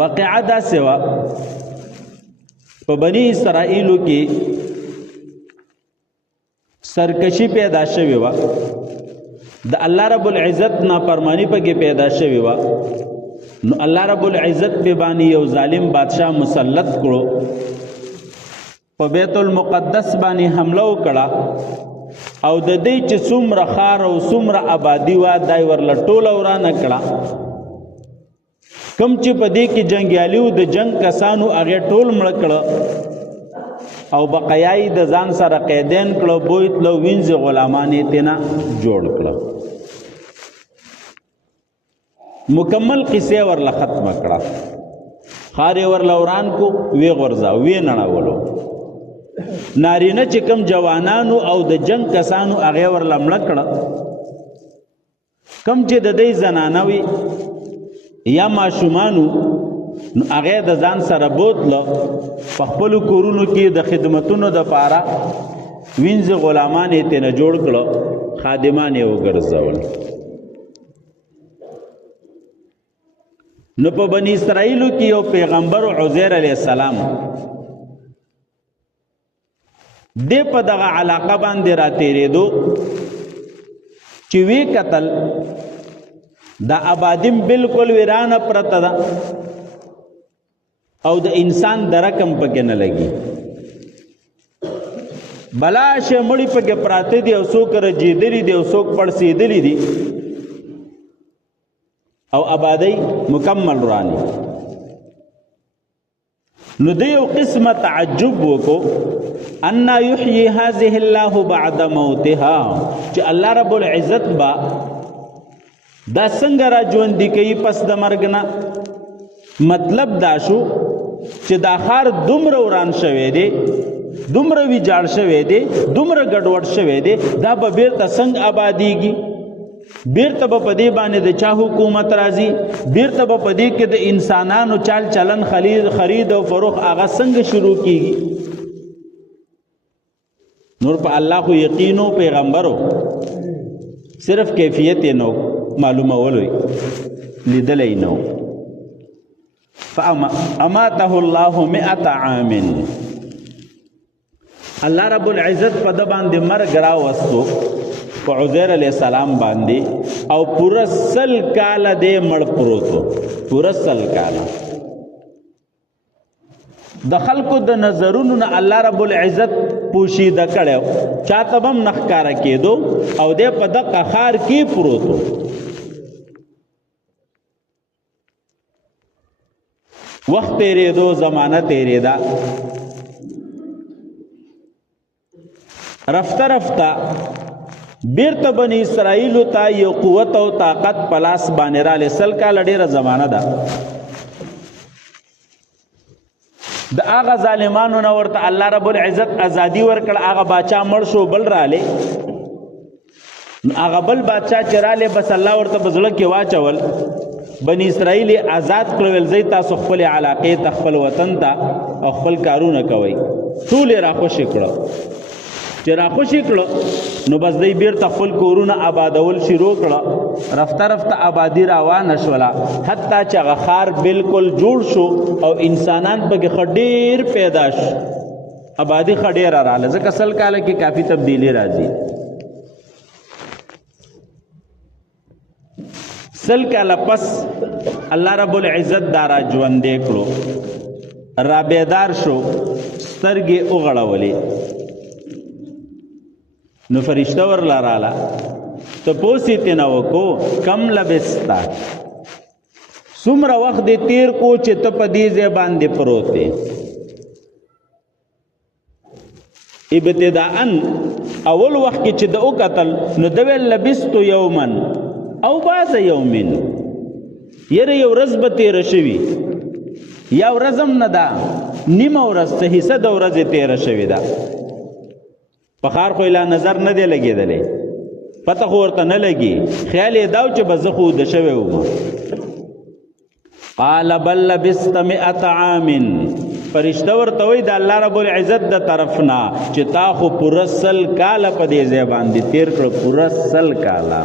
واقعا دا سوا په بنی اسرائیلو کې سرکشی پیدا شوی و د الله رب العزت نافرمانی پکې پیدا شوی و نو الله رب العزت به باندې یو ظالم بادشاہ مسلط کړو په بیت المقدس باندې حمله وکړه او د دې چې څومره خار او څومره آبادی وا دای ورله ټوله ورانه کړه کم چې په دې کې جنگیالیو د جنگ کسانو هغه ټول مړ کړه او بقایای د ځان سره قیدین کړه بویت لو وینځ غلامانې تینا جوړ کړه مکمل قصه ورله ختم کړه خارې ورله وران کو وی غرزا وی نړولو نارینه چې کم جوانانو او د جنگ کسانو هغه ورله مړ کړه کم چې د دې زنانوي یا ماشومانو نو هغه د ځان سره بوتله په خپل کورونو کې د خدمتونو د پاره وینځ غلامانې تینا جوړ کړه خادمان یې وګرځول نو په بنی اسرائیلو کې یو پیغمبر عزیر علیہ السلام دې په دغه علاقه باندې را تیرېدو چې وی قتل دا آبادیم بالکل ویرانه پرته ده او د انسان درکم پکې نه لګي بلا شه مړی پکې پراته دي او څوک رجیدلی دي او څوک پړسیدلی دي او آبادی مکمل رانی نو دیو قسم تعجب وکو ان یحیی هذه الله بعد موتها چې الله رب العزت با دا څنګه را ژوند کوي پس د مرګ نه مطلب دا شو چې دا خار دومره وران شوی دی دومره ویجاړ شوی دی دومره ګډوډ شوی دی دا به بیرته څنګه آبادیږي بیرته به په دې باندې د چا حکومت راځي بیرته به په دې کې د انسانانو چال چلن خرید او فروخت هغه څنګه شروع کیږي نور په الله خو یقینو پیغمبرو صرف کیفیت نو معلومه ولوي لیدلې نو فاماته الله 100 عام الله رب العزت په د باندې مرګ را وستو په عزیر علیہ السلام باندې او پورا سل کال دې مړ پروتو پورا سل کال د خلکو د نظرونو نه الله رب العزت پوشیده کړو چاته بم نخکاره کېدو او دې په دغه خار کې پروتو وخت تیرېدو زمانہ تیرېدا رفته رفته بیرته بنی اسرائیل ته یو قوت او طاقت پلاس باندې را لسل کال ډیره زمانہ ده د هغه ظالمانو نه ورته الله رب العزت ازادي ورکړه هغه باچا مړ شو بل رااله هغه بل باچا چراله بس الله ورته بزړه کې واچول بنی اسرائیل آزاد کړل زي تاسو خپل علاقې تخپل وطن ته او خپل کارونه کوي ټول را خوش کړو چې را خوشی کړو نو بس دی بیرته خپل کورونه آبادول شروع کړه رفته رفته آبادی روانه شوله حتی چې هغه ښار بالکل جوړ شو او انسانان پکې ښه ډېر پیدا شو آبادي ښه ډېره راغله ځکه سل کاله کې کافي تبدیلی راځي سل کاله پس الله رب العزت دا را ژوندی کړو را بیدار شو سترګې وغړولې نو فرشتہ ورلا رالا تو پوسی تینا وکو کم لبستا سمرا وقت دی تیر کو چه تو پا دیزے باندے پروتے ابتداءن اول وقت کی چه دو قتل نو دویل لبستو یومن او باز یومن یر یو رزب تیر شوی یو رزم ندا نیم او رز حصہ دو رز تیر شوی دا پخار خو اله نظر نه دی لګیدلې پته خو ورته نه لګي خیال یې داو چې بزه خو د شوی وم قال بل لبست 100 عام فرشتہ ورته وی د الله رب العزت د طرفنا چې تا خو پرسل کال په دې ځای باندې تیر کړ پرسل کالا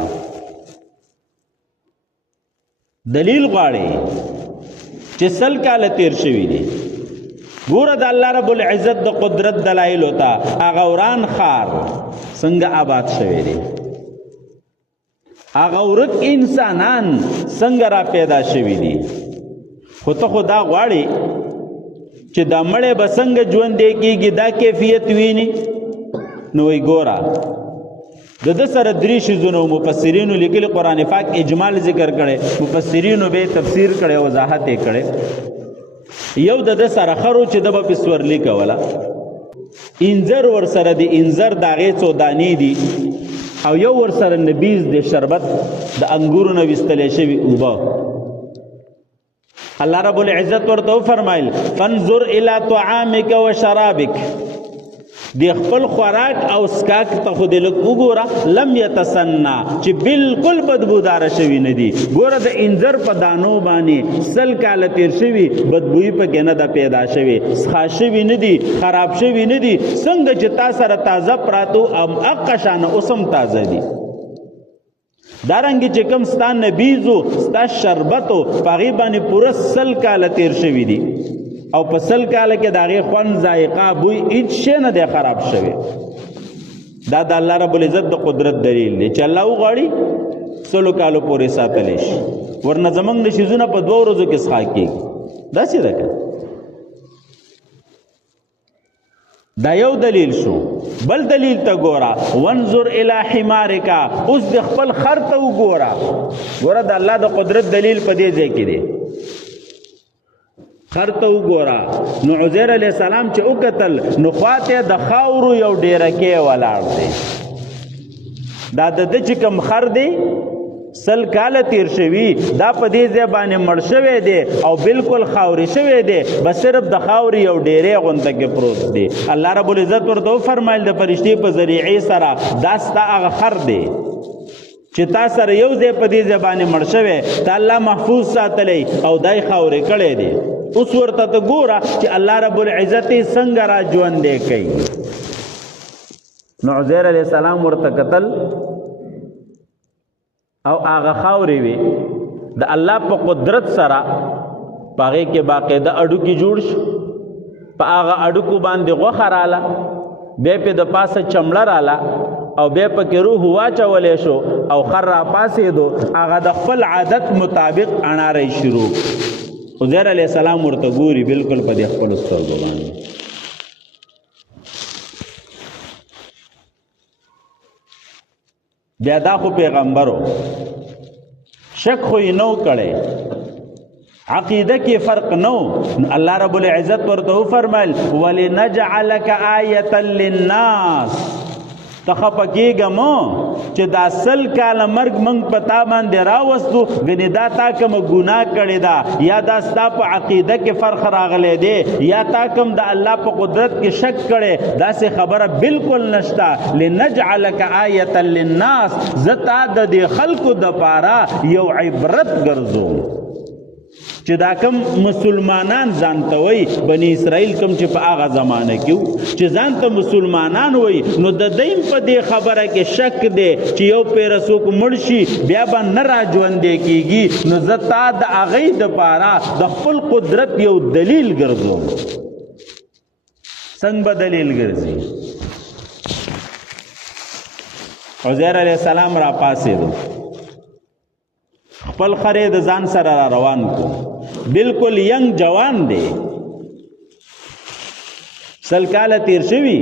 دلیل غواړي چې 100 کاله تیر شوي دي. ګوره د الله رب العزت د قدرت دلایل ہوتا هغه وران خار څنګه آباد شوی دی، هغه ورک انسانان څنګه را پیدا شوي دي. خو ته خو دا غواړي چې دا مړی به څنګه ژوندی کېږي، دا کیفیت ویني. نو وی ګوره د ده سره 3 شیزونه مفسرینو لیکلي، قرآن پاک اجمال ذکر کړی، مفسرینو به تفسیر کړی، وضاحت یې کړی. یو د ده سره خرو چې د به پې سورلي کوله، انځر ورسره د انځر د هغې څو دانې دي، او یو ورسره نبیز د شربت د انګورو نه ویستلی شوي اوبه. الله رب العزت ورته وفرمایل فانظر الی طعامک و شرابک، د خپل خوراک او سکاک ته خو دې لږ وګوره، لم یتسنا چې بالکل بدبوداره شوي نه دي. ګوره د انځر په دانو باندې 100 کاله تیر شوي، بدبویي پکې نه ده پیدا شوې، څښا شوي نه دي، خراب شوي نه دي. څنګه چې تا سره تازه پراتو هغه شانه اوس هم تازه دي. دارنګې چې کوم ستا نبیزو ستا شربتو په هغې باندې پوره 100 کاله تیر شوي دي، او په 100 کاله کې د هغې خوند، ذایقه، بوی هېڅ شی نه دی خراب شوی. دا د الله رب العزت د قدرت دلیل دی چې الله وغواړي 100 کالو پورې ساتلی شي. ورنه زموږ د شیزونه په 2 ورځو کې څښاک کېږي. داسې ده که دا یو دلیل شو. بل دلیل ته ګوره، وانظر الی حمارکا، اوس د خپل خر ته وګوره. ګوره د الله د قدرت دلیل په دې ځای کې دی. خر ته وګوره. نو عزیر علیه السلام چې وکتل نو خواته د خاورو یو ډیرکې ولاړ دی. دا د ده چې کوم خر دی 100 کاله تیر شوي، دا په دې ځای باندې مړ شوی دی او بالکل خاورې شوی دی، بس صرف د خاورې یو ډیرې غونته کې پروت دی. الله رب العزت ورته وفرمایل د فرشتې په ذریعې سره دا ستا هغه خر دی چې تا سره یو ځای په دې ځای باندې مړ شوی، تا الله محفوظ ساتلی او دای خاورې کړی دی. اوس ورته ته ګوره چې الله رب العزت څنګه را ژوندی کوي. نو عزیر علیه السلام ورته کتل او هغه خاورې وي د الله په قدرت سره په هغې کې باقاعده اډوکي جوړ شو، په هغه اډوکو باندې غوښه راله، بیا پې د پاسه چمړه راله او بیا پکې روح واچولی شو او خر را پاسېدو. هغه د خپل عادت مطابق اڼاری شروع. عزیر علیه السلام ورته ګوري بالکل په دې خپلو سترګو باندې. بیا دا خو پیغمبرو شک خو یې نو کړی، عقیده کې فرق نو. الله رب العزت ورته وفرمایل ولنجعلک آیة للناس، ته خفه کېږه مو چې دا 100 کاله مرګ موږ په تا باندې راوستو، ګنې دا تا کومه ګناه کړې ده، یا دا ستا په عقیده کې فرق راغلی دی، یا تا کوم د الله په قدرت کې شک کړی، داسې خبره بالکل نشته. لنجعلک آیة للناس، زه تا د دې خلکو دپاره یو عبرت ګرځوم چې دا کم مسلمانان ځانته وایي، بني اسرائیل کم چې په هغه زمانه کې وو چې ځانته مسلمانان وایي، نو د دیم په دې خبره کې شک دی چې یو پیره څوک مړ شي بیا به نه را ژوندی کېږي. نو زه تا د هغې دپاره د خپل قدرت یو دلیل ګرځوم. څنګه به دلیل ګرځي؟ عزیر علیه السلام را پاسېدو، خپل خرې د ځان سره را روان کو، بالکل ینګ جوان دی، 100 کاله تیر شوي،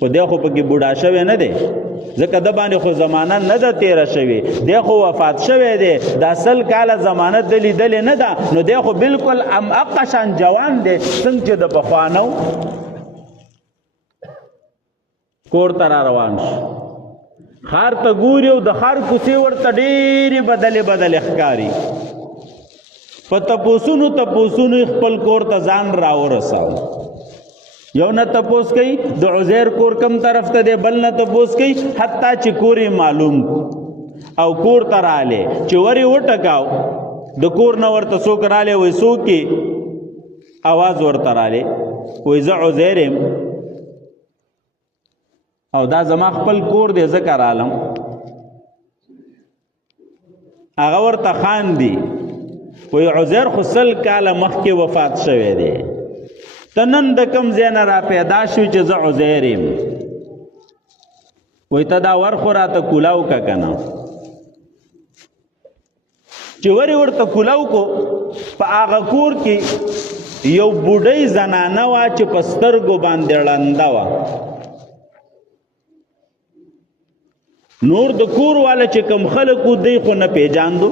خو دی خو پکې بوډا شوی نه دی، ځکه د باندې خو زمانه نه ده تیره شوې، دی خو وفات شوی دی. دا 100 کاله زمانه د لیدلې نه ده، نو دی خو بالکل هماغه شان جوان دی څنګه چې د پخوا نه و. کور ته را روان شو، خار ته ګوري او د خار کوڅې ورته ډېرې بدلې بدلې ښکاري. په تپوسونو خپل کور ته ځان راورساو. یو نه تپوس کوي د عزیر کور کم طرف ته دی، بل نه تپوس کوي حتی چې کور یې معلوم او کور ته رالی چې ور یې وټکاو، د کور نه ورته څوک رالی، وایي څوک یې؟ اواز ورته رالی، وایي زه عزیر یم او دا زما خپل کور دی ځکه رالم. هغه ورته خاندي وی عزیر خو 100 کاله مخکې وفات شوی دی، ته نن د کوم ځای نه را پیدا شوي چې زه عزیر یم؟ وی ته دا ورخو راته کولاو که که نه. چې ورې ورته کولاو کو، په هغه کور کې یو بوډۍ زنانه وه چې په سترګو باندې ړنده وه. نور د کور والا چې کم خلک و دی خو نه پیژاندو،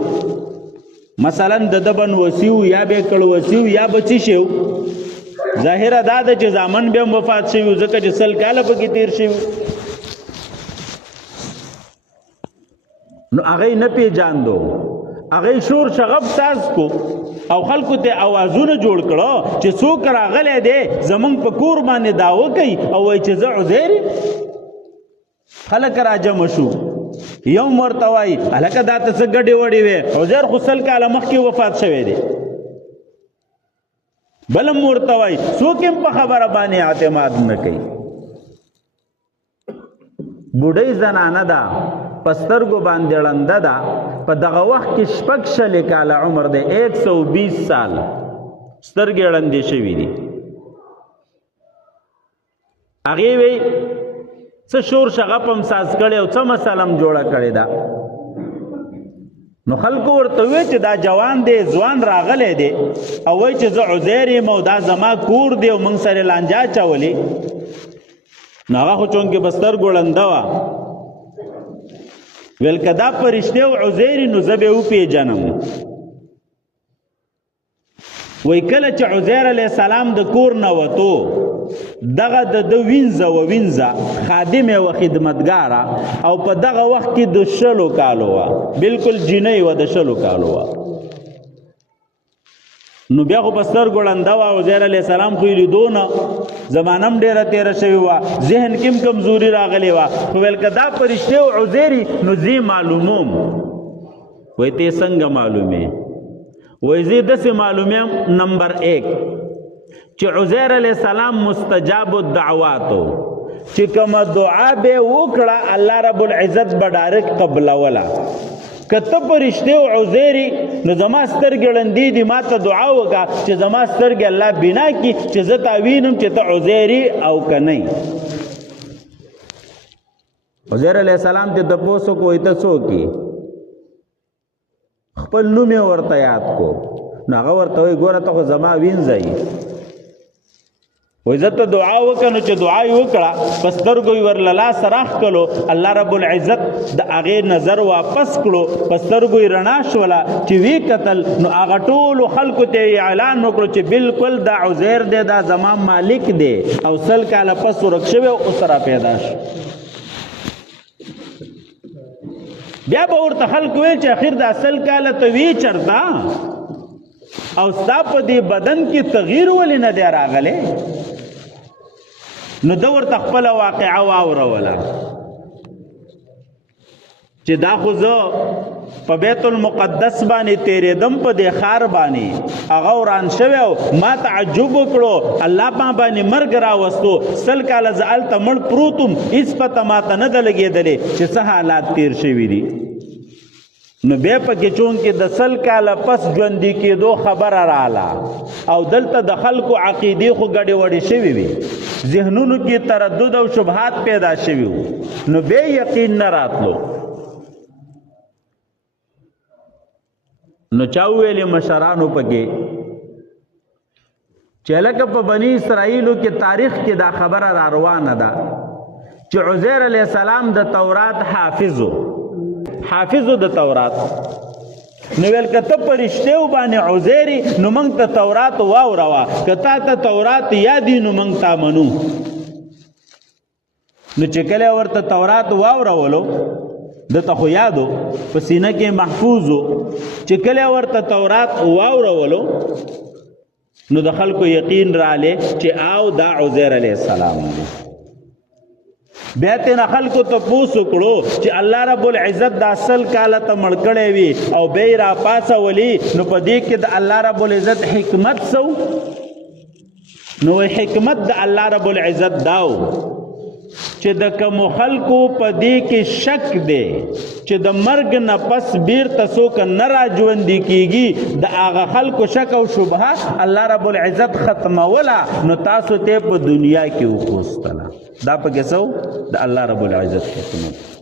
مثلا د ده به نوسي و یا به یې کړوسي و یا به څه شی و. ظاهره دا ده چې زامن بیا هم وفات شوي و ځکه چې 100 کاله پکې تېر شوي. نو هغه یې نه پیژاندو، هغه شور شغب ساز کو او خلکو ته اوازونه جوړ کړه چې څوک راغلی دی زمونږ په کور باندې دعوه کوي او وایي چې زه عزیر یم. خلک راجمع شو، یو ورته وایي هلکه دا ته څه ګډې وډې وې، عزیر خو 100 کاله مخکې وفات شوی دی. بل هم ورته وایي، څوک هم په خبره باندې اعتماد نه کوي. بوډۍ زنانه ده، په سترګو باندې ړنده ده، په دغه وخت کې 6 کاله عمر دی، 120 سال سترګې ړندې شوي دي. هغې وی څه شور شغپ هم ساز کړی او څه مسله هم جوړه کړې ده. نو خلکو ورته وی چې دا جوان دی، ځوان راغلی دی او وایي چې زه عزیر یم او دا زما کور دی او موږ سره لانجه اچولې. نو هغه خو چونکې په سترګو ړنده وه، ویل که دا فرشته او عزیر نو زه به وپېژنم. وی کله چې عزیر علیه السلام د کور نه وتو، دغه د ده وینځه خادمه و خدمتګاره او په دغه وخت کې د 60 کالو وه، بلکل جینۍ وه، د 60 کالو وه. نو بیا خو په سترګو ړنده وه، عزیر علیه السلام خو یې لیدو نه، زمانه هم ډېره تېره شوې وه، ذهن کې هم کمزوري راغلې وه. خو ویل که دا فرشتې او عزیر نو زه معلوموم. وایي ته څنګه معلومې؟ وایي زه داسې معلومیم، نمبر 1 چې عزیر علیه السلام مستجاب الدعواتو، چې کومه دعا به وکړه الله رب العزت به ډایرکټ قبلوله. که ته فرشته او عزیری نو زما سترګې ړندې دي، ما ته دعا وکړه چې زما سترګې الله بنا کړي چې زه تا وینم چې ته عزیری او که نه. عزیر علیه السلام چې تپوس وکړو ته څوک یې؟ خپل نوم یې ورته یاد کو. نو هغه ورته وایي ګوره ته خو زما وینځه یې. وایي زه ته دعا وکړه. نو چې دعا یې وکړه په سترګو یې ورله لاس راښ کړو، الله رب العزت د هغې نظر واپس کړو، په سترګو یې رڼا شوله. چې وی کتل نو هغه ټولو خلکو ته یې اعلان وکړو چې بالکل دا عزیر دی، دا زما مالک دی او 100 کاله پس ورک شوی او اوس را پیدا شو. بیا به ورته خلک ویل چې اخر دا 100 کاله ته وی چرته او ستا په دې بدن کې تغییر ولې نه دی راغلی؟ نو ده ورته خپله واقعه واوروله چې دا خو زه په بیت المقدس باندې تیرېدم، په دې ښار باندې هغه وران شوی او ما تعجب وکړو، الله ما باندې مرګ راوستو، 100 کاله زه هلته مړ پروت وم، هېڅ پته ماته نه ده لګېدلې چې څه حالات تیر شوي دي. نو بیا پکې چونکې د 100 کاله پس ژوندي کېدو خبره رااله او دلته د خلکو عقیدې خو ګډې وډې شوي وي، ذهنونو کې تردد او شبهات پیدا شوي وو، نو بیا یقین نه راتلو. نو چا وویلې مشرانو پکې چې لکه په بني اسرائیلو کې تاریخ کې دا خبره را روانه ده چې عزیر علیه السلام د تورات حافظو د تورات. نو ویل که ته فرشتو باندې عزیری نو موږ ته تورات واوروه، که تا ته تورات یادي نو موږ تا منو. نو چې کله ورته تورات واورولو دته خو یادو په سینه کې محفوظو، چې کله ورته تورات واورولو نو د خلکو یقین رااله چې او دا عزیر علیه السلام دی. بیا تینا خلکو ته پوس وکړو چې الله رب العزت دا 100 کاله ته مړ کړی وي او بیا را پاسولی، نو په دې کې د الله رب العزت حکمت سو. نو حکمت د الله رب العزت داو چې د کوم خلکو په دې کې شک دی چې د مرګ نه پس بیرته څوک نه راژوندي کیږي د هغه خلکو شک او شبهه الله رب العزت ختموله نو تاسو ته په دنیا کې وکوستله دا پکې څه د الله رب العزت حکمت